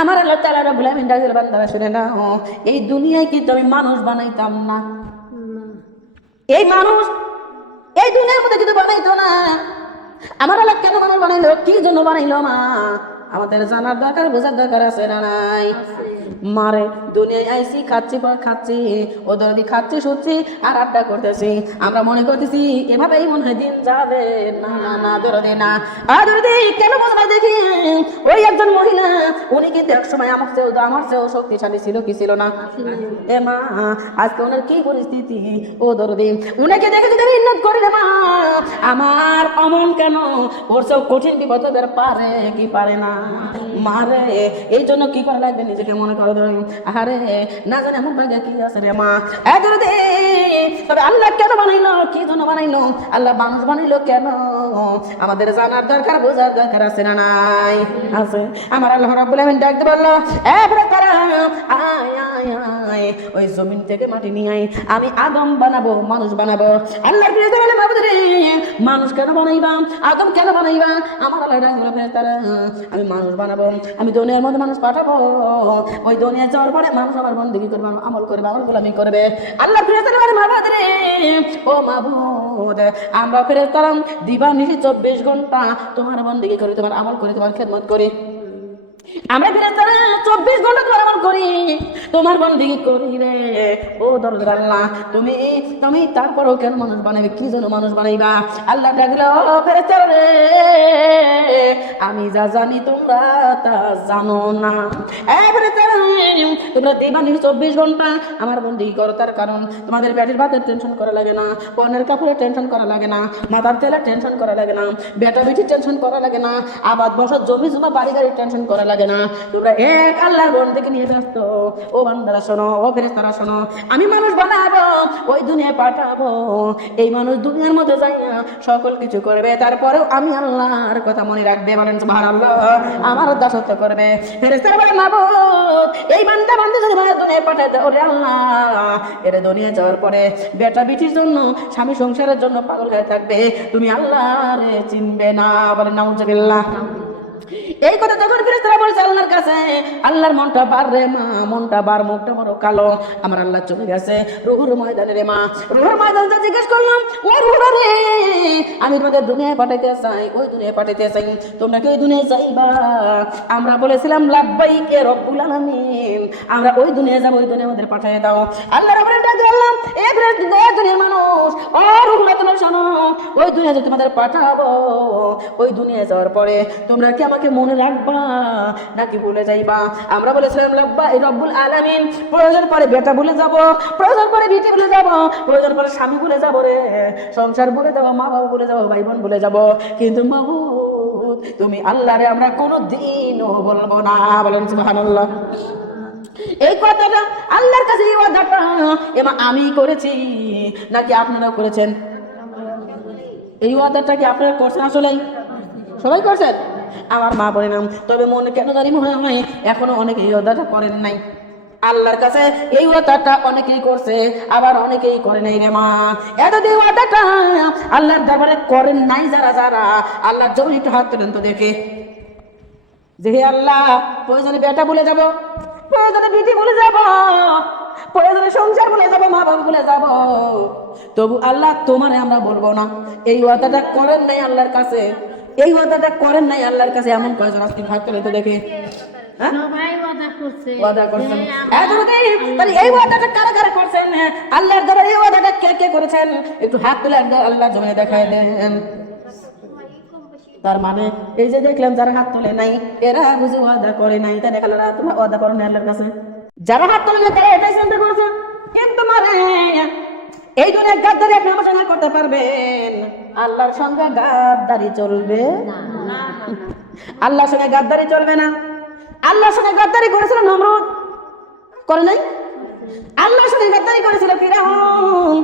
আমার আল্লাহ তালা রব্বুল আমিন ডাকের বান্দারা শুনে না এই দুনিয়ায় কিন্তু আমি মানুষ বানাইতাম না। এই মানুষ এই দুনিয়ার মধ্যে কিন্তু বানাইতো না। আমার আল্লাহ কেন মানুষ বানাইলো? কি জন্য বানাইলো মা? আমাদের জানার দরকার, বোঝার দরকার আছে না নাই? মারে, দুনিয়ায় আইসি, খাচ্ছি খাচ্ছি ও দরদি খাচ্ছি, শুচ্ছি, আর আড্ডা করতেছি। আমরা মনে করতেছি, এভাবেই মনে হয় দিন যাবে। না না না, দরদি না। আর দরদি, কেন বোঝা না দেখি? ওই একজন মহিলা, উনি কিন্তু এক সময় আমার চেয়েও আমার চেয়েও শক্তিশালী ছিল কি ছিল না? এ মা, আজকে ওনার কি পরিস্থিতি? ও দরদি, উনাকে দেখে যদি আমি ইন্নত করি রে মা, আমার অমন কেন? ওর সব কঠিন বিপদ বের পারে কি পারে না? মারে, এই জন্য কি করা লাগবে? নিজেকে মনে করো ধরো আরে না জানি আমার ভাগ্যে কি আছে রে মা। তবে আল্লাহ কেন বানাইলো? কি জন্য বানাইলো? আল্লাহ মানুষ বানাইলো কেন? আমাদের জানার দরকার, বোঝার দরকার আছে না নাই? আছে। আমার আল্লাহ ডাকতে বলল তারা ওই জমিন থেকে মাটি নিয়ে আয়। আমি আদম বানাবো, মানুষ বানাবো। আল্লাহ মানুষ কেন বানাইবা? আদম কেন বানাইবা? আমার আল্লাহ তারা, আমি মানুষ বানাবো, আমি দুনিয়ার মধ্যে মানুষ পাঠাবো। ওই দুনিয়া যাওয়ার পরে মানুষ আমার বন্দিগি করবে আমল করবে, আমার গোলামি করবে। আল্লাহ ফিরেস্তা বলে মাহবুদ রে। ও মাহবুদ আমরা ফেরেস্তারাম দিবা নিশি চব্বিশ ঘণ্টা তোমার বন্দিগি করি, তোমার আমল করি, তোমার খেদমত করি। ফেরেস্তারা চব্বিশ ঘণ্টা তোমার করি তোমার করি রে। ও আল্লাহ, তুমি তুমি তারপরও কেন মানুষ কি জন্য মানুষ বানাইবা? আল্লাহ রে, আমি যা জানি তোমরা তা জানো না। এ ফেরেস্তারা চব্বিশ ঘণ্টা আমার বন্দি করো, তার কারণ তোমাদের পেটের ভাতের টেনশন করা লাগে না, পনেরো কাপড়ের টেনশন করা লাগে না, মাথার তেলের টেনশন করা লাগে না, বেটা বেটির টেনশন করা লাগে না, আবাদ বসত জমি জমা বাড়ি গাড়ির টেনশন করা লাগে না। তোমরা এক আল্লাহর বন থেকে নিয়ে ব্যস্ত। ও বান্দারা শোনো, ও ফেরেস্তারা শোনো, আমি মানুষ বানাবো, ওই দুনিয়ায় পাঠাবো। এই মানুষ দুনিয়ার মধ্যে যাইয়া সকল কিছু করবে, তারপরেও আমি আল্লাহর কথা মনে রাখবে, বলেন সুবহান আল্লাহ আমার দাসত্ব করবে। ফেরেস্তারা বলে, মাবুদ, এই বান্দা বান্দা যদি আমার দুনিয়ায় পাঠায় দাও রে আল্লাহ। এর দুনিয়া যাওয়ার পরে বেটা বিটির জন্য, স্বামী সংসারের জন্য পাগল হয়ে থাকবে। তুমি আল্লাহ রে চিনবে না, বলে নাউজুবিল্লাহ। এই কথা যখন ফেরেস্তারা বলছে, আল্লাহর কাছে, আল্লাহর মনটা বার রে মা, মনটা বার, মুখটা বড় কালো। আমার আল্লাহ চলে গেছে রুহুর ময়দানে রে মা। রুহুর ময়দান যা জিজ্ঞেস করলাম, ও রুহুর রে আমি তোমাদের দুনিয়ায় পাঠাইতে চাই ওই দুনিয়ায় পাঠাইতে চাই? তোমরা কি ওই দুনিয়ায় যাইবা? আমরা বলেছিলাম লাভবাই কে রব্বুল আলামিন। আমরা ওই দুনিয়ায় যাব, ওই দুনিয়ার মধ্যে পাঠিয়ে দাও। আল্লাহ রাব্বুল আলামিন এ দুনিয়ার মানুষ, ও রুহুল তোমরা শোনো, ওই দুনিয়ায় তোমাদের পাঠাবো, ওই দুনিয়ায় যাওয়ার পরে তোমরা কি আমাকে মনে রাখবা, নাকি ভুলে যাইবা? আমরা বলেছিলাম, লাব্বা এই রব্বুল আলামিন, প্রয়োজন পরে বেটা ভুলে যাব, প্রয়োজন পরে বিটি ভুলে যাব, প্রয়োজন পরে স্বামী ভুলে যাব রে, সংসার ভুলে যাব, মা বাবা ভুলে যাব ভাই বোন ভুলে যাব। কিন্তু মাহবুব তুমি আল্লাহরে আমরা কোনো দিনও বলব না। বলেন, সুবহানাল্লাহ। এই কথাটা আল্লাহর কাছে এই এমা আমি করেছি, নাকি আপনারাও করেছেন? এই ওয়াদাটা কি আপনারা করছেন আসলে সবাই করছেন? আমার মা বলে নাম। তবে মনে কেন জানি মনে হয় এখনও অনেকে এই ওয়াদাটা করেন নাই। আল্লাহর কাছে এই ওয়াদাটা অনেকেই করছে, আবার অনেকেই করে নাই রে মা। এত দিয়ে ওয়াদাটা আল্লাহর দরবারে করেন নাই যারা যারা, আল্লাহর জন্য একটু হাত তুলেন তো দেখে। যে হে আল্লাহ, প্রয়োজনে বেটা বলে যাব, প্রয়োজনে বিটি বলে যাব, প্রয়োজনে সংসার বলে যাব মা বাবা বলে যাব। তবু আল্লাহ তোমারে আমরা বলব না, এই ওয়াদাটা করেন নাই আল্লাহর কাছে। এই ওয়াদাটা করেন নাই আল্লাহর কাছে এমন কয়েকজন আজকে ভাগ করে তো দেখে। হ্যাঁ? তাহলে হ্যাঁ, আল্লাহর দ্বারা এই ওয়াদাটা কে কে করেছেন? একটু হাত তুলে আল্লাহ জমিনে দেখায় দেন। তার মানে এই যে দেখলাম যারা হাত তোলে নাই এরা বুঝে ওয়াদা করে নাই। দেখাল না তোমরা ওয়াদা করো না আল্লাহর কাছে? যারা হাত তোলে না তারা এটাই চিন্তা করছে। কিন্তু মানে এই দুনিয়ার গাদ্দারি আপনি আমার সঙ্গে করতে পারবেন। আল্লাহর সঙ্গে গাদ্দারি চলবে আল্লাহর সঙ্গে গাদ্দারি চলবে না। আল্লাহর সঙ্গে গাদ্দারি করেছিল নমরুদ। করে নাই? আল্লাহর সঙ্গে গাদ্দারি করেছিল ফিরাউন।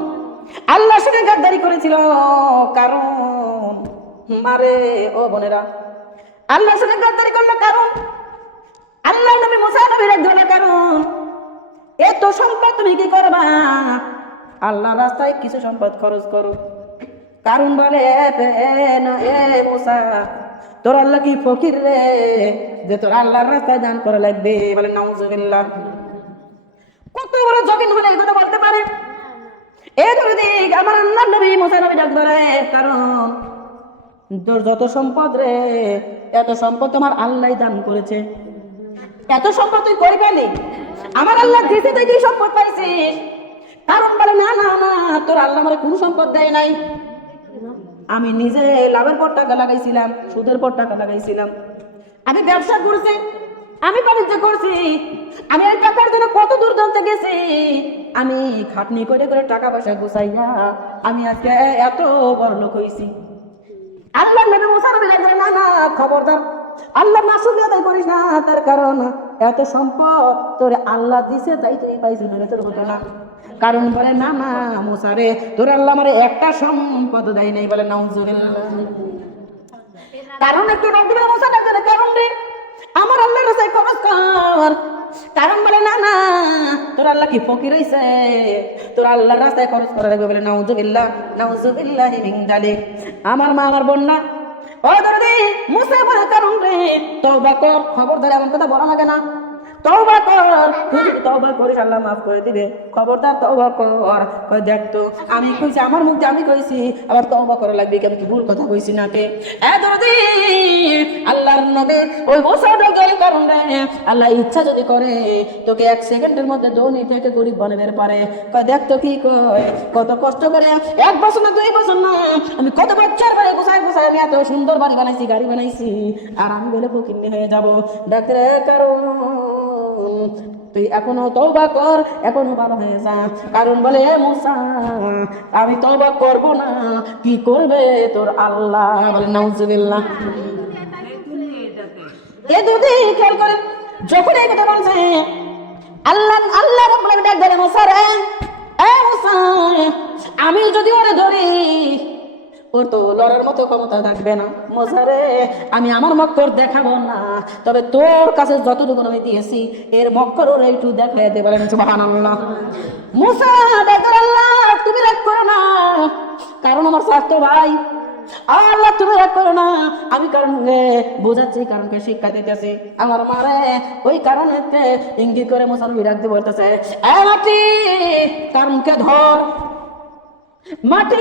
আল্লাহর সঙ্গে গাদ্দারি করেছিল কারণ মারে, ও বোনেরা। আল্লাহর সঙ্গে গাদ্দারি করল কারণ আল্লাহ নবী মুসা নবীর একজন কারণ এত সম্পদ তুমি কি করবা? আল্লাহ রাস্তায় কিছু সম্পদ খরচ করো। কারণ বলে মুসা, তোর আল্লাহ কি ফকির রে? যে তোর আল্লাহর রাস্তায় দান করা লাগবে। বলে, নাউজুবিল্লাহ। কত বড় জমিন হলে কথা বলতে পারে? এ ধরে দিক আমার আল্লাহ নবী মুসা নবী ডাক ধরে, কারণ তোর যত সম্পদ রে, এত সম্পদ তোমার আল্লাহ দান করেছে। এত সম্পদ তুই করে পেলি আমার আল্লাহ দিতে থেকে সম্পদ পাইছিস কারণ বলে, না না না, তোর আল্লাহ আমার কোনো সম্পদ দেয় নাই। আমি নিজে লাভের পর টাকা লাগাইছিলাম, সুদের পর টাকা লাগাইছিলাম। আমি ব্যবসা করছি, আমি বাণিজ্য করছি, আমি এই টাকার জন্য কত দূর দূরান্তে গেছি। আমি খাটনি করে করে টাকা পয়সা গুছাইয়া আমি আজকে এত বড় লোক হয়েছি আল্লাহ নবী মুসা নবী না না খবরদার। আল্লাহ শুক্রিয়া আদায় করিস না, তার কারণ এত সম্পদ তোর আল্লাহ দিছে, তাই তুই না, তোর হতো না কারণ বলে, না না মুসারে তোর আল্লাহ আমার একটা সম্পদ দেয় নাই, বলে, নাউজুবিল্লাহ। কারণ একটু ডাক দিবে মুসা ডাক দিবে কারণ রে, আমার আল্লাহর রাস্তায় খরচ কর। কারণ বলে, না না, তোর আল্লাহ কি ফকির হইছে? তোর আল্লাহর রাস্তায় খরচ করা লাগবে, বলে, নাউজুবিল্লাহ নাউজুবিল্লাহ মিন জালিক আমার মা, আমার বোন না। ও দরদি, মুসা বলে, কারণ রে, তওবা কর, খবরদার, এমন কথা বলা লাগে না। তওবা কর। তুই তওবা করিস আল্লাহ মাফ করে দিবে। খবরদার তওবা কর। কই দেখ তো, আমি কইছি, আমার মুখ আমি কইছি, আবার তওবা করা লাগবে কি? আমি কি ভুল কথা কইছি না কে? এ দরদি, আল্লাহর নবী, ওই মুসাটা গেল কারণ আল্লাহ ইচ্ছা যদি করে, তোকে এক সেকেন্ডের মধ্যে ধনী থেকে গরিব বানাবে পারে, কয়, দেখ তো কি কয়? কত কষ্ট করে, এক বছর না, দুই বছর না, আমি কত বছর করে গুছাই গুছাই আমি এত সুন্দর বাড়ি বানাইছি, গাড়ি বানাইছি, আর আমি বলে ফকিন্নি হয়ে যাব। ডাক্তারে কারণ তুই এখনও তওবা কর, এখনও ভালো হয়ে যা। কারণ বলে "এ মুসা, আমি তওবা করব না। কি করবে তোর আল্লাহ? বলে, নাউজুবিল্লাহ। এ দুদি খেয়াল করে, যখন এই কথা বলছে, আল্লাহ আল্লাহ রাব্বুল আলামিন ডাক দেন মুসা রে, এ মুসা, আমি যদি ওরে ধরি ওর তো লড়ার মতো ক্ষমতা থাকবে না। মজারে আমি আমার মক্কর দেখাবো না। তবে তোর কাছে যতটুকু আমি দিয়েছি, এর মক্কর ওরা একটু দেখাই দে বলেন সুবহানাল্লাহ। মুসা ডাক্তার আল্লাহ, তুমি রাগ করো না। কারণ আমার স্বাস্থ্য ভাই। আল্লাহ, তুমি রাগ করো না। আমি কারণ বোঝাচ্ছি কারণকে শিক্ষা দিতেছি। আমার মারে, ওই কারণে ইঙ্গিত করে মুসানবি রাখতে বলতেছে কারণকে ধর? মাটি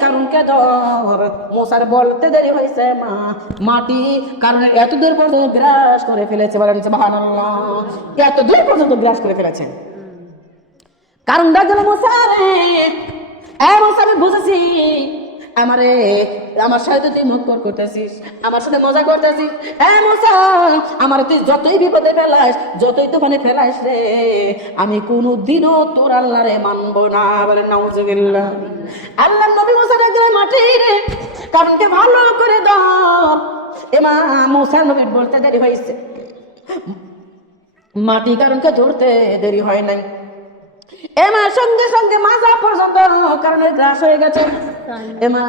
কারণ কে ধর। মশার বলতে দেরি হয়েছে মা। মাটি কারণ এত দূর পর্যন্ত গ্রাস করে ফেলেছে বলেন এত দূর পর্যন্ত গ্রাস করে ফেলেছে। কারণ ডাকলে, মশারে, এ আমি বুঝেছি। আমারে, আমার সাথে তুই মত করতেছিস, আমার সাথে মজা করতেছিস। হ্যাঁ মশা আমার তুই যতই বিপদে ফেলাস, যতই তুফানে ফেলাস রে, আমি কোনো দিনও তোর আল্লাহরে মানবো না। বলে, নাউজুবিল্লাহ। আল্লাহ নবী মশা ডাকলে মাটি রে কারণকে ভালো করে দাও এমা মুসা নবীর বলতে দেরি হয়েছে। মাটি কারণকে ধরতে দেরি হয় নাই। এমা সঙ্গে সঙ্গে মাজা পর্যন্ত, কারণে গ্রাস হয়ে গেছে। এমা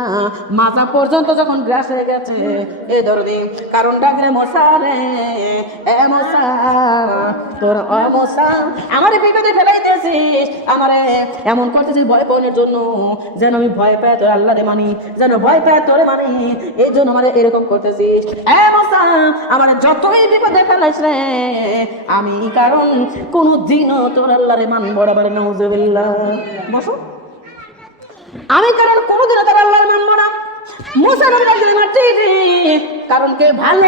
মাজা পর্যন্ত যখন গ্রাস হয়ে গেছে, এ কারণ ডাকলে মশা রে, এ মশা, তোর আমার বিপদে আমারে এমন করতেছিস ভয় পাওয়ানোর জন্য, যেন আমি ভয় পাই তোর আল্লাহ মানি, যেন ভয় পাই তোরে মানি, এই জন্য আমার এরকম করতেছিস। এ মশা, আমার যতই বিপদে ফেলাইস রে, আমি কারণ কোনো দিনও তোর আল্লাহরে মানবো না বলে নজুবিল্লাহ বসো। আমি কারণ কোনোদিনও তোর আল্লাহর মানবো না। মুসা নবী ডাকলেন, "আমার ঠিক রে, কারণ কে ভালো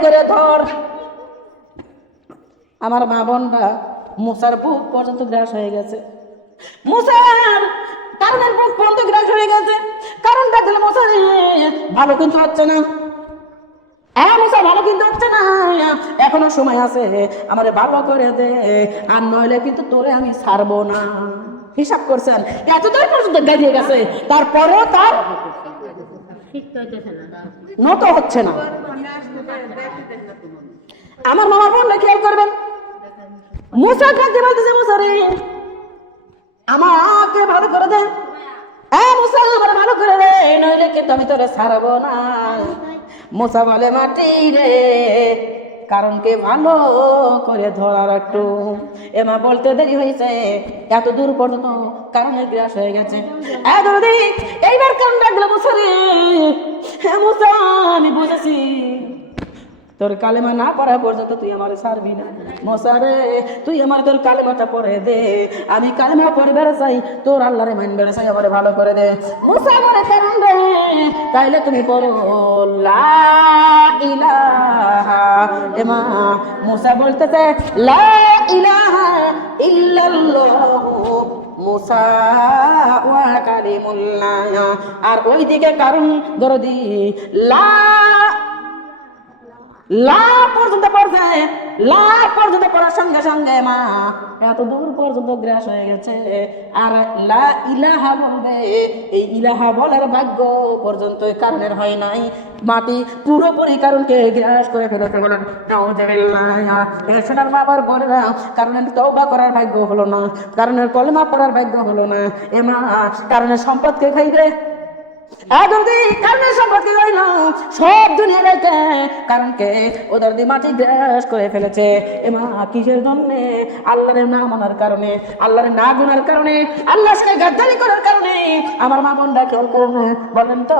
করে ধর। আমার মা বোনরা মুসার বুক পর্যন্ত গ্রাস হয়ে গেছে। মুসার কারণের বুক পর্যন্ত গ্রাস হয়ে গেছে। কারণ ডাকলে মুসা রে, ভালো কিন্তু হচ্ছে না। মুসা ভালো কিন্তু হচ্ছে না, এখনও সময় আছে, আমারে ভালো করে দে। আর নইলে কিন্তু তোরে আমি ছাড়বো না। হিসাব করছেন? এতদূর পর্যন্ত গাড়িয়ে গেছে। তারপরেও তার নত হচ্ছে না। আমার মামা বললে খেয়াল করবেন? মুসা কাকে বলতেছে মুসা রে? আমাকে ভালো করে দে। হ্যাঁ মুসা, আমার ভালো করে দে, নইলে কিন্তু আমি তোরে ছাড়বো না। মুসা বলে মাটি রে। কারণকে ভালো করে ধরার একটু। এমা বলতে দেরি হয়েছে, এত দূর পর্যন্ত কারণের গ্রাস হয়ে গেছে। এইবার কারণ ডাকলো মুসা রে হ্যাঁ মুসা, আমি বুঝেছি। তোর কালেমা না পড়া পর্যন্ত তুই আমার সারবি না। মশারে, তুই আমার তোর কালেমাটা পড়ে দে। আমি কালেমা পড়ে বেড়ে চাই, তোর আল্লাহরে মাইন বেড়ে চাই, আমারে ভালো করে দে। মুসা মরে কারণ রে, তাইলে তুমি পড়ো, লা ইলাহা এমা মুসা বলতেছে, লা ইলাহা ইল্লাল্লাহু আর ওইদিকে কারণ দরদি, লা লা পর্যন্ত পড়ছে লা পর্যন্ত পড়ার সঙ্গে সঙ্গে মা, এত দূর পর্যন্ত গ্রাস হয়ে গেছে। আর লা ইলাহা বলবে, এই ইলাহা বলার ভাগ্য পর্যন্ত কারণের হয় নাই। মাটি পুরোপুরি কারণকে গ্রাস করে ফেলেছে বলেন সেটার বাবার পরে না কারণের তৌবা করার ভাগ্য হলো না, কারণের কলমা পড়ার ভাগ্য হলো না। এ মা, কারণের সম্পদকে খাইবে আল্লাহরের না মানার কারণে আল্লাহরের না গুনার কারণে গাদ্দারি করার কারণে। আমার মা বোনটা কেমন বলেন তো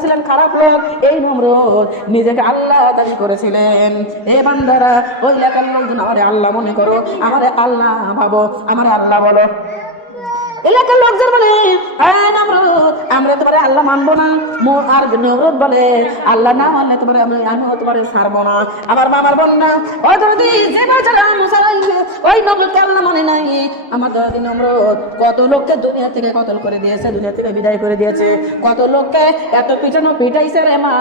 ছিলেন, খারাপ লোক। এই নম্রদ নিজেকে আল্লাহ দাবি করেছিলেন। এ বান্দারা, ওই এলাকার লোকজন আমারে আল্লাহ মনে করো, আমারে আল্লাহ ভাবো, আমারে আল্লাহ বলো। এলাকার লোকজন বলে "এই নমরুদ, আমরা তোমার আল্লাহ মানবো না। আর নমরুদ বলে আল্লাহ না মানলে তোমার আমি আমিও তোমার ছাড়বো না। আমার মামার বোন না ওই যে আল্লাহ মানে নাই। আমার কত লোককে দুনিয়া থেকে কতল করে দিয়েছে দুনিয়া থেকে বিদায় করে দিয়েছে। কত লোককে এত পিছানো পিটাইছে রে মা।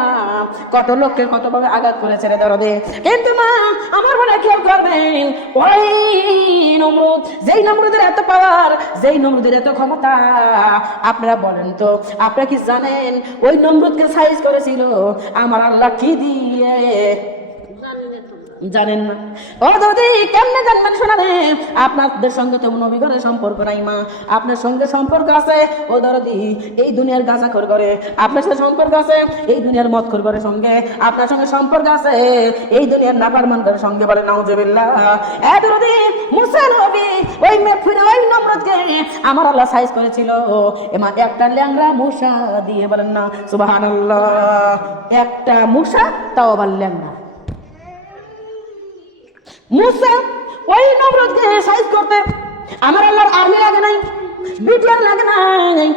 কত লোককে কতভাবে আঘাত করেছে রে দরদে। কিন্তু মা আমার মনে খেয়াল করবেন ওই নমরুদ যেই নমরুদের এত পাওয়ার যেই নমরুদের এত ক্ষমতা। আপনারা বলেন তো, আপনারা কি জানেন? ওই নমরুদকে সাইজ করেছিল। আমার আল্লাহ কি দিয়ে? জানেন না। ও দাদি কেমনে জানবেন শোনালে আপনাদের সঙ্গে তো নবীগরের সম্পর্ক নাই মা। আপনার সঙ্গে সম্পর্ক আছে, ও দাদি এই দুনিয়ার গাঁজা খোর করে আপনার সাথে সম্পর্ক আছে, এই দুনিয়ার মদ খোর করে সঙ্গে। আপনার সঙ্গে সম্পর্ক আছে, এই দুনিয়ার নাপার মানকার সঙ্গে বলে নাউজুবিল্লাহ। এ দাদি মুসা নবী, ওই মেফির ওই নম্রতকে আমার আল্লাহ সাইজ করেছিল। এমা একটা ল্যাংরা মুসা দিয়ে বলেন না, সুবহানাল্লাহ। একটা মুসা তাও আবার ল্যাংরা মুসা, ওই নমরুদকে সাইজ করতে। আমার আল্লাহর আর্মি লাগে নাই বিটিআর লাগে নাই,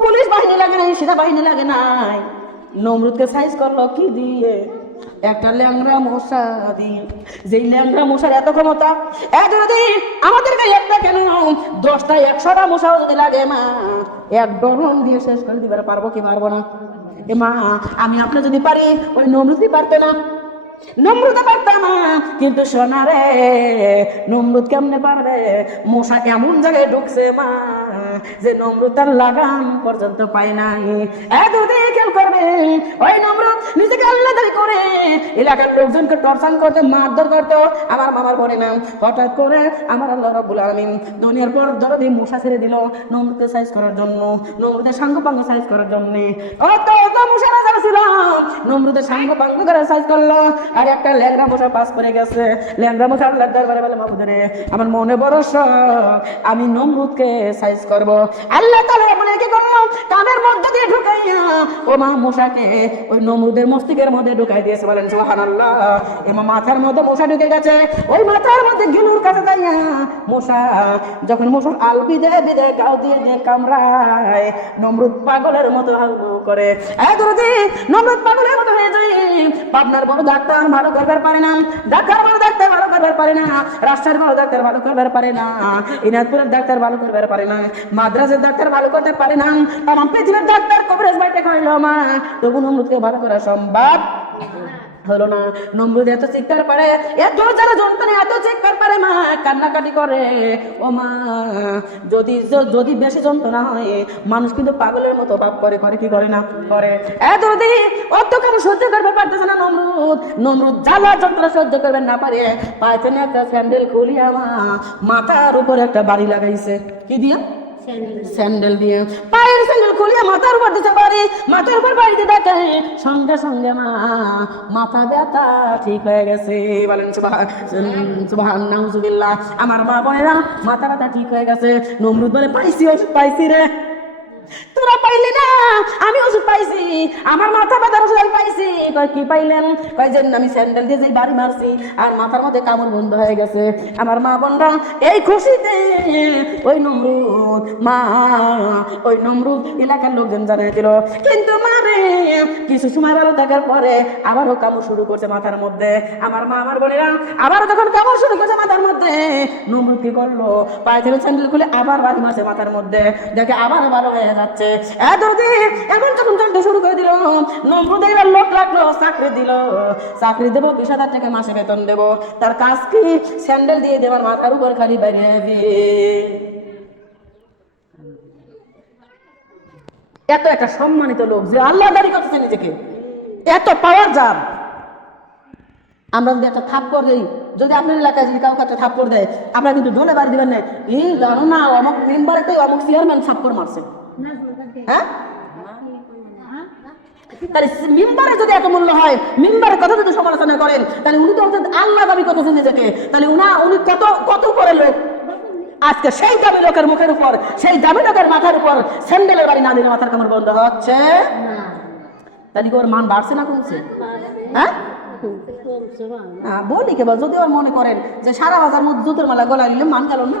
পুলিশ বাহিনী লাগে নাই, সেনা বাহিনী লাগে নাই। নমরুদকে সাইজ করল কি দিয়ে? একটা ল্যাংরা মশা দিয়ে। যেই ল্যাংরা মশার এত ক্ষমতা এত যদি আমাদেরকে একটা কেন? দশটা, একশোটা মশাও যদি লাগে, মা, এক ডরন দিয়ে শেষ করে দিবার পারব কি পারব না? এ মা, আমি আপনি যদি পারি, ওই নমরুদই পারতো না। নমরুদে পারতাম কিন্তু সোনারে নমরুদ কেমনে পারবে? মশা এমন জায়গায় ঢুকছে মা। যে নমরুদ তার লাগাম পর্যন্ত পায় নাই। এতদিন খেয়াল করবে, ওই নমরুদ নিজেকে আল্লাদারি করে। এলাকার লোকজনকে টর্চার করতে, মারধর করতো আমার মামার পরে না হঠাৎ করে আমার আল্লাহ রব্বুল আলমিন দুনিয়ার পর দরদি মশা ছেড়ে দিল নমরুদকে সাইজ করার জন্য, নমরুদের সাঙ্গ পাঙ্গ সাইজ করার জন্য। অত অত মশা রাজা ছিল, নমরুদের সাঙ্গ পাঙ্গ করে সাইজ করল। আর একটা ল্যাংরা মশা পাস করে গেছে। ল্যাংরা মশা আল্লাহ দরবারে বলে, মাহমুদরে, আমার মনে বড় শখ, আমি নমরুদকে সাইজ করব। আল্লাহ বলে কি করল? কানের মধ্যে দিয়ে ঢুকাইয়া, ও মা মশাকে, ওই নমরুদের মস্তিষ্কের মধ্যে ঢুকাই দিয়েছে বলেন, সুবহানাল্লাহ। এমা মাথার মধ্যে মশা ঢুকে গেছে, ওই মাথার মধ্যে গিলুর কাছে যাইয়া, মশা যখন মশার আল বিদে বিদে গাও দিয়ে দিয়ে কামড়ায়, নমরুদ পাগলের মতো করে। এত নমরুদ পাগলের মতো হয়ে যায় পাবনার বড় ডাক্তার ভালো করবার পারে না, ডাক্তার বড় ডাক্তার ভালো করবার পারে না, রাজশাহীর বড় ডাক্তার ভালো করবার পারে না ইনাদপুরের ডাক্তার ভালো করবার পারে না। মাদ্রাসের ডাক্তার ভালো করতে পারে না আমার পৃথিবীর ডাক্তার কবরেজ বাড়িতে খাইলো মা। তবু নমরুদকে ভালো করা সম্ভব। হলো না। নমরুদ এত চিৎকার পারে এত যারা যন্ত্রণা, এত চিৎকার পারে মা, কান্নাকাটি করে। ও মা, যদি যদি বেশি যন্ত্রণা হয়, মানুষ কিন্তু পাগলের মতো ভাব করে করে কি করে না? করে। এত দি অত কেন সহ্য করবে পারতেছে না নমরুদ। নমরুদ জ্বালা, যন্ত্রণা সহ্য করবে না পারে। পাইছেন একটা স্যান্ডেল খুলিয়া মা, মাথার উপরে একটা বাড়ি লাগাইছে। কি দিয়া? স্যান্ডেল দিয়ে পায়ের স্যান্ডেল খুলিয়ে মাথার উপর দিতে পারি। মাথার উপর বাড়িতে দেখে সঙ্গে সঙ্গে মা, মাথা ব্যথা ঠিক হয়ে গেছে। বলেন সুবাহান, নাউজুবিল্লাহ। আমার মা বোনেরা, মাথা ব্যথা ঠিক হয়ে গেছে। নমরুদ বলে, পাইছি পাইছি রে। তোরা পাইলি না? আমি ওষুধ পাইছি। আমার মাথা ব্যথার ওষুধ আমি পাইছি। কয়, কি পাইলেন? কয় যে আমি স্যান্ডেল দিয়ে যেই বাড়ি মারছি, আর মাথার মধ্যে কামড় বন্ধ হয়ে গেছে। আমার মা এই খুশিতে ওই মা, ওই এলাকার লোকজন জানিয়ে দিল। কিন্তু মারে কিছু সময় ভালো থাকার পরে আবারও কামড় শুরু করছে মাথার মধ্যে। আমার মা, আমার বোনেরা আবারও যখন কামড় শুরু করছে মাথার মধ্যে, নমরুদ কি করল? পায়ে স্যান্ডেল খুলে আবার বাড়ি মারছে মাথার মধ্যে। দেখে আবার ভালো হয়ে যাচ্ছে। এখন যখন চলতে শুরু করে দিল নমরুদ এবার লোক লাগল চাকরি দিল। চাকরি দেবো বিশ হাজার টাকা মাসে বেতন দেবো। তার কাজ কি? স্যান্ডেল দিয়ে দেবার মাথার উপর খালি বাইরে এত একটা সম্মানিত লোক যে আল্লাহ দাঁড়ি করতেছে নিজেকে। এত পাওয়ার যার। আমরা যদি একটা থাপ্পড় দিই, যদি আপনার এলাকায় যদি কাউকে একটা থাপ্পড় দেয়, আমরা কিন্তু ডোলে বাড়ি দিবেন না। এই জানো না, অমুক মেম্বারতে অমুক চেয়ারম্যান থাপ্পড় মারছে। হ্যাঁ? তাহলে মিম্বারে যদি এত মূল্য হয় মিম্বারের কথা যদি সমালোচনা করেন তাহলে উনি তো হচ্ছেন আল্লাহ দাবি করতেছেন নিজেকে। তাহলে উনা উনি কত কত উপরে লোক? আজকে সেই দামি লোকের মুখের উপর সেই দামি লোকের মাথার উপর স্যান্ডেলের বাড়ি না দিলে মাথার কামড় বন্ধ হচ্ছে? তাহলে ওর মান বাড়ছে না কমছে? হ্যাঁ, বলি কেবল যদি ওর মনে করেন যে সারা বাজার মধ্যে জুতোর মালা গলা নিলে মান গেল না?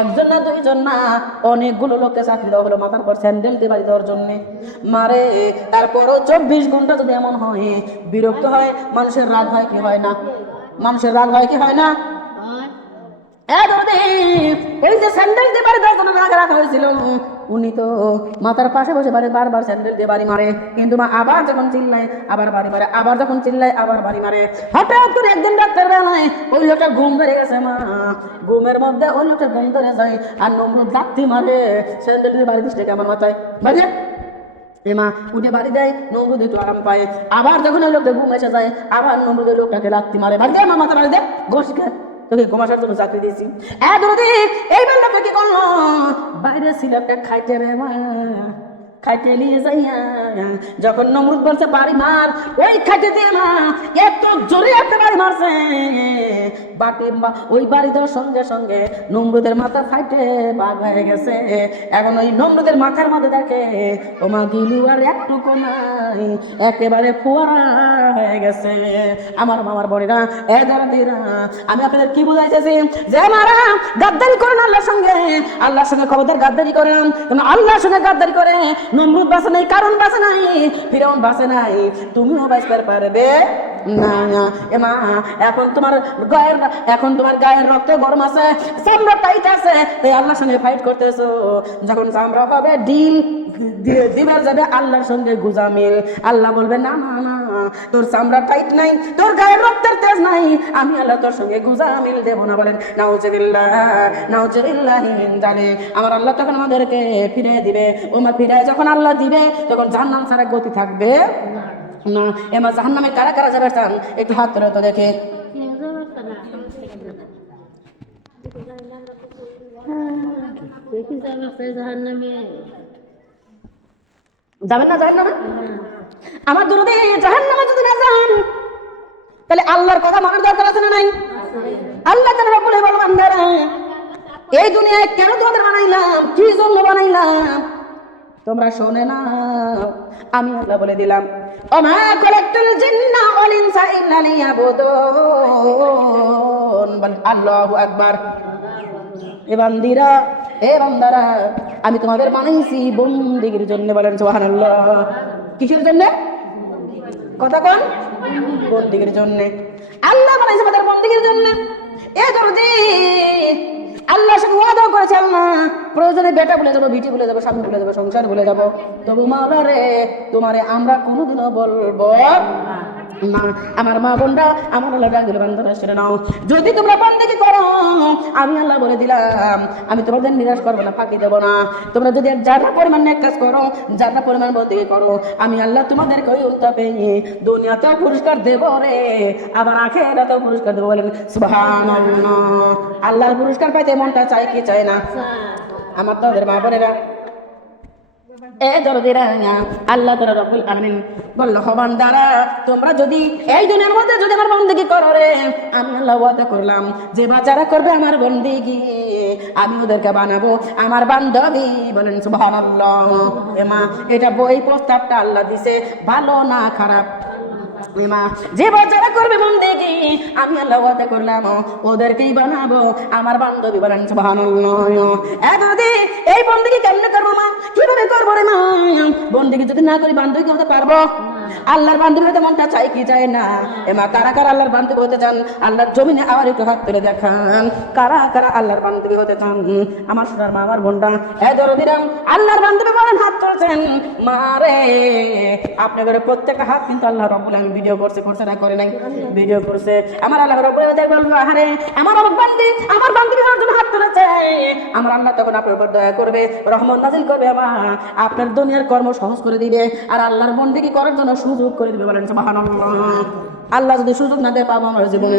একজন না দুইজন না অনেকগুলো লোককে চাকরি দেওয়া হলো মাথার পর স্যান্ডেল দিয়ে বাড়ি দেওয়ার জন্য। মারে তারপরও চব্বিশ ঘণ্টা যদি এমন হয় বিরক্ত হয় মানুষের রাগ হয় কি হয় না? মানুষের রাগ হয় কি হয় না? এই যে স্যান্ডেল দিয়ে বাড়ি দেওয়ার জন্য রাগ রাখা হয়েছিল। উনি তো মাথার পাশে বসে বাড়ি, বারবার স্যান্ডেল দিয়ে বাড়ি মারে। কিন্তু মা আবার যখন চিল্লায়, আবার বাড়ি মারে, আবার যখন চিল্লায়, আবার বাড়ি মারে। হঠাৎ করে একদিন ডাক্তার বেলায় ওই লোকটা ঘুম ধরে গেছে মা। ঘুমের মধ্যে ওই লোকটা ঘুম ধরে যায় আর নমরুদ লাত্তি মারে। স্যান্ডেল দিয়ে বাড়ি দিচ্ছে আমার মাথায়। বাজে এমা উঠে বাড়ি দেয়, নমরুদ একটু আরাম পায়। আবার যখন ওই লোকটা ঘুম এসে যায়, আবার নমরুদ ওই লোকটাকে লাত্তি মারে। বাড়ি দেয় মা, মাথা বাড়ি দেয় গোসকে তোকে ঘুমাসার জন্য চাকরি দিয়েছি। এ এই বেলটা কি করল? বাইরে ছিল একটা খাইতে রে মা খাইতে নিয়ে যাইয়া। যখন নমরুদ বলছে, বাড়ি মার, ওই খাইতে দিয়ে মা, এত জোরে একটা বাড়ি মারছে বাটি ওই বাড়ি দেওয়ার সঙ্গে সঙ্গে নমরুদের মাথা ফাইটে বাঘ হয়ে গেছে। এখন ওই নমরুদের মাথার মধ্যে দেখে, ও মা গিলু আর একটুকু নাই, একেবারে ফোয়ারা হয়ে গেছে। আমার মামার বোনেরা, এ দাঁড়াদিরা আমি আপনাদের কি বুঝাইতেছি? যে মারা গাদ্দারি করেন আল্লাহর সঙ্গে আল্লাহর সঙ্গে খবরদার গাদ্দারি করেন তুমি আল্লাহর সঙ্গে গাদ্দারি করে? নমরুদ বাসে নাই, কারণ বাসে নাই, ফিরাউন বাসে নাই, তুমিও বাঁচতে পারবে। না না, এ মা, এখন তোমার গায়ের, এখন তোমার গায়ের রক্ত গরম আছে, চামড়া টাইট আছে। তাই আল্লাহর সঙ্গে ফাইট করতেছো। যখন চামড়া হবে, ডিম দিবার যাবে আল্লাহর সঙ্গে গুজামিল। আল্লাহ বলবে, না না না, তোর চামড়া টাইট নাই, তোর গায়ের রক্তের তেজ নাই। আমি আল্লাহ তোর সঙ্গে গুজামিল দেব না। বলেন, নাউজুবিল্লাহ নাউজুবিল্লাহ জালিক আমার আল্লাহ তখন আমাদেরকে ফিরে দিবে। ও মা ফিরে যখন আল্লাহ দিবে, তখন জাহান্নাম ছাড়া গতি থাকবে না। এমা জাহান্নামে কারা কারা যাবে চান একটু হাত তুলে তো দেখে। যাবেন না জাহান্নামে আমার দুরুদে জাহান্নামে যদি না যান, তাহলে আল্লাহর কথা মানার দরকার আছে না নাই? আল্লাহ তাআলা বলে বলো বান্দারা, এই দুনিয়ায় কেন তোমাদের বানাইলাম? কি জন্য বানাইলাম? তোমরা শোনে না, আমি আল্লাহ বলে দিলাম, ওমা কলাকতুল জিন্না ওয়াল ইনসা ইল্লা লিয়াবুদুন। বল আল্লাহু আকবার। এ বান্দিরা, এ বান্দারা, আমি তোমাদের বানাইছি বন্দিগির জন্য বলেন, সুবহানাল্লাহ। কিসের জন্য? কথা কোন? বন্দিগির জন্য। আল্লাহ বানাইছে আমাদের বন্দিগির জন্য। এ দরদি আল্লাহ সাথে ওয়াদা করেছে, আল্লাহ। প্রয়োজনে বেটা বলে যাব, বিটি বলে যাব, স্বামী বলে যাব, সংসার বলে যাব। তবু মাওলা রে তোমারে আমরা কোনোদিনও বলব মা আমার মা বোনরা, আমার আল্লাহ ডাকলে বান্ধবরা, সেটা নাও। যদি তোমরা বন্দেকি করো আমি আল্লাহ বলে দিলাম আমি তোমাদের নিরাশ করব না ফাঁকি দেবো না। তোমরা যদি যারা পরিমাণ এক কাজ করো যারা পরিমাণ বলতে করো? আমি আল্লাহ তোমাদেরকে ওই উল্টা পেয়ে দুনিয়াতেও পুরস্কার দেব রে আবার আখেরাতেও পুরস্কার দেবো বলেন সুবহানাল্লাহ। আল্লাহর পুরস্কার পাইতে মনটা চাই কি চায় না? আমার তো মা বোনেরা এ দরদিরা আল্লাহ তাআলা রবুল আলামিন বলল হবান দ্বারা তোমরা যদি এই দুনিয়ার মধ্যে যদি আমার বন্দিগি করো রে, আমি আল্লাহ ওয়াদা করলাম, যে বাচ্চারা করবে আমার বন্দিগি, আমি ওদেরকে বানাবো। আমার বান্ধবী বলেন, সুবহানাল্লাহ। এমা এটা বই প্রস্তাবটা আল্লাহ দিছে, ভালো না খারাপ? এমা যে বাচ্চারা করবে বন্দেগী, আমি আল্লাহ ওয়াদা করলাম, ওদেরকেই বানাবো। আমার বান্ধবী বানান সুবহানাল্লাহ। এ দাদি, এই বন্দিকে কেমনে করব মা? কীভাবে করব রে মা? বন্দিকে যদি না করি বান্ধবী করতে পারব? আল্লাহর বান্ধবী হতে মনটা চাই কি চায় না? এমা কারা কারা আল্লাহর বান্ধবী হতে চান? আল্লাহর জমিনে আবার একটু হাত তুলে দেখান। কারা কারা আল্লাহর বান্ধবী হতে চান? আমার সোনার মা, আমার বোনটা এ দরদিরাম, আল্লাহর বান্ধবী বলেন, হাত তুলছেন। মারে আপনাদের প্রত্যেকটা হাত কিন্তু আল্লাহ রব্বুল আলামিন ভিডিও করছে করছে না, করে নাই। ভিডিও করছে। আমার আল্লাহ রব্বুল আলামিন বলব আরে আমার আমার বান্দি, আমার বান্ধবী হওয়ার জন্য হাত তুলেছে। আমার আল্লাহ তখন আপনার উপর দয়া করবে, রহমত নাজিল করবে আমার আপনার দুনিয়ার কর্ম সহজ করে দিবে। আর আল্লাহর বন্দিকে করার জন্য সুযোগ করে দিবে বলেন আল্লাহ যদি সুযোগ না দেয় পাবো আমার জীবনে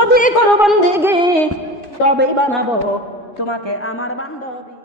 যদি করো বন্দিগি তবেই বানাবো তোমাকে আমার বান্ধবী।